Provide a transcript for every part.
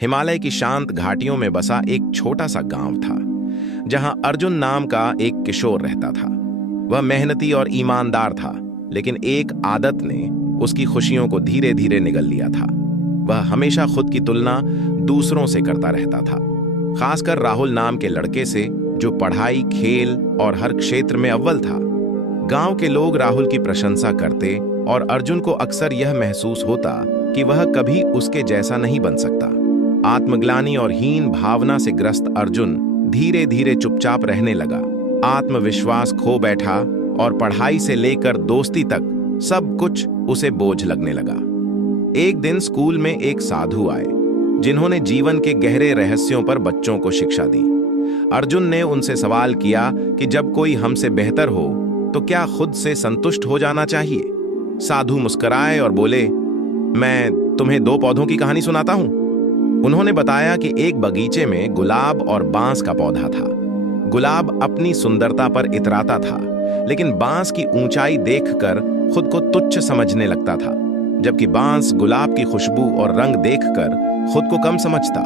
हिमालय की शांत घाटियों में बसा एक छोटा सा गांव था, जहां अर्जुन नाम का एक किशोर रहता था। वह मेहनती और ईमानदार था, लेकिन एक आदत ने उसकी खुशियों को धीरे धीरे निगल लिया था। वह हमेशा खुद की तुलना दूसरों से करता रहता था, खासकर राहुल नाम के लड़के से, जो पढ़ाई, खेल और हर क्षेत्र में अव्वल था। गांव के लोग राहुल की प्रशंसा करते और अर्जुन को अक्सर यह महसूस होता कि वह कभी उसके जैसा नहीं बन सकता। आत्मग्लानि और हीन भावना से ग्रस्त अर्जुन धीरे धीरे चुपचाप रहने लगा। आत्मविश्वास खो बैठा और पढ़ाई से लेकर दोस्ती तक सब कुछ उसे बोझ लगने लगा। एक दिन स्कूल में एक साधु आए, जिन्होंने जीवन के गहरे रहस्यों पर बच्चों को शिक्षा दी। अर्जुन ने उनसे सवाल किया कि जब कोई हमसे बेहतर हो तो क्या खुद से संतुष्ट हो जाना चाहिए? साधु मुस्कुराए और बोले, मैं तुम्हें 2 पौधों की कहानी सुनाता हूं। उन्होंने बताया कि एक बगीचे में गुलाब और बांस का पौधा था। गुलाब अपनी सुंदरता पर इतराता था, लेकिन बांस की ऊंचाई देखकर खुद को तुच्छ समझने लगता था, जबकि बांस गुलाब की खुशबू और रंग देखकर खुद को कम समझता।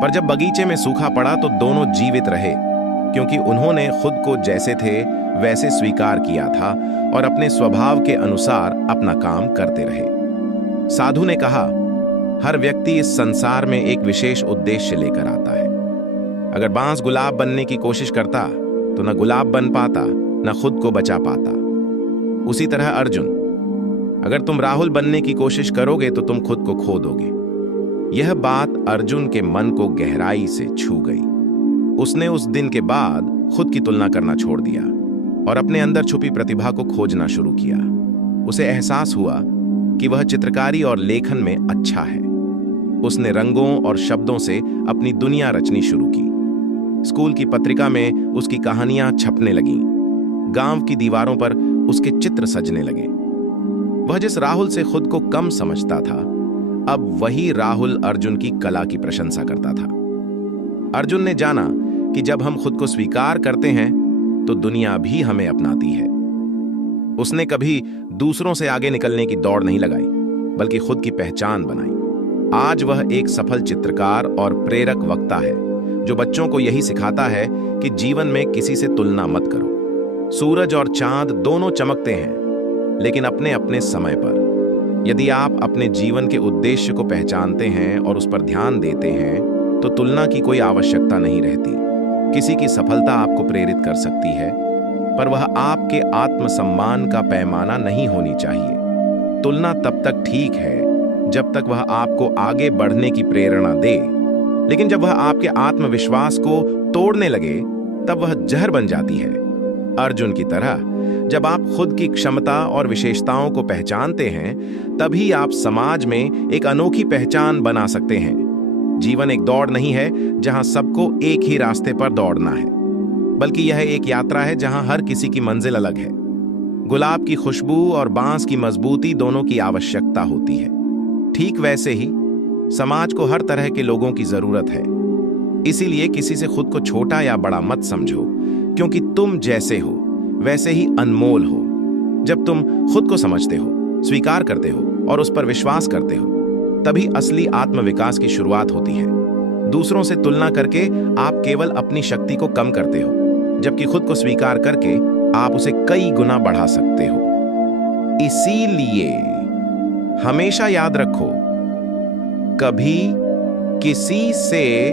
पर जब बगीचे में सूखा पड़ा तो दोनों जीवित रहे, क्योंकि उन्होंने खुद को जैसे थे वैसे स्वीकार किया था और अपने स्वभाव के अनुसार अपना काम करते रहे। साधु ने कहा, हर व्यक्ति इस संसार में एक विशेष उद्देश्य लेकर आता है। अगर बांस गुलाब बनने की कोशिश करता तो न गुलाब बन पाता, न खुद को बचा पाता। उसी तरह अर्जुन, अगर तुम राहुल बनने की कोशिश करोगे तो तुम खुद को खो दोगे। यह बात अर्जुन के मन को गहराई से छू गई। उसने उस दिन के बाद खुद की तुलना करना छोड़ दिया और अपने अंदर छुपी प्रतिभा को खोजना शुरू किया। उसे एहसास हुआ कि वह चित्रकारी और लेखन में अच्छा है। उसने रंगों और शब्दों से अपनी दुनिया रचनी शुरू की। स्कूल की पत्रिका में उसकी कहानियां छपने लगीं। गांव की दीवारों पर उसके चित्र सजने लगे। वह जिस राहुल से खुद को कम समझता था, अब वही राहुल अर्जुन की कला की प्रशंसा करता था। अर्जुन ने जाना कि जब हम खुद को स्वीकार करते हैं तो दुनिया भी हमें अपनाती है। उसने कभी दूसरों से आगे निकलने की दौड़ नहीं लगाई, बल्कि खुद की पहचान बनाई। आज वह एक सफल चित्रकार और प्रेरक वक्ता है, जो बच्चों को यही सिखाता है कि जीवन में किसी से तुलना मत करो। सूरज और चांद दोनों चमकते हैं, लेकिन अपने अपने समय पर। यदि आप अपने जीवन के उद्देश्य को पहचानते हैं और उस पर ध्यान देते हैं, तो तुलना की कोई आवश्यकता नहीं रहती। किसी की सफलता आपको प्रेरित कर सकती है, पर वह आपके आत्मसम्मान का पैमाना नहीं होनी चाहिए। तुलना तब तक ठीक है जब तक वह आपको आगे बढ़ने की प्रेरणा दे, लेकिन जब वह आपके आत्मविश्वास को तोड़ने लगे, तब वह जहर बन जाती है। अर्जुन की तरह जब आप खुद की क्षमता और विशेषताओं को पहचानते हैं, तभी आप समाज में एक अनोखी पहचान बना सकते हैं। जीवन एक दौड़ नहीं है जहां सबको एक ही रास्ते पर दौड़ना है, बल्कि यह एक यात्रा है जहां हर किसी की मंजिल अलग है। गुलाब की खुशबू और बांस की मजबूती दोनों की आवश्यकता होती है। ठीक वैसे ही समाज को हर तरह के लोगों की जरूरत है। इसीलिए किसी से खुद को छोटा या बड़ा मत समझो, क्योंकि तुम जैसे हो वैसे ही अनमोल हो। जब तुम खुद को समझते हो, स्वीकार करते हो और उस पर विश्वास करते हो, तभी असली आत्मविकास की शुरुआत होती है। दूसरों से तुलना करके आप केवल अपनी शक्ति को कम करते हो, जबकि खुद को स्वीकार करके आप उसे कई गुना बढ़ा सकते हो। इसीलिए हमेशा याद रखो, कभी किसी से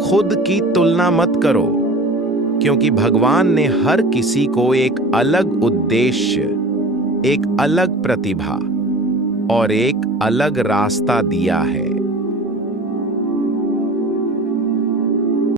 खुद की तुलना मत करो, क्योंकि भगवान ने हर किसी को एक अलग उद्देश्य, एक अलग प्रतिभा और एक अलग रास्ता दिया है।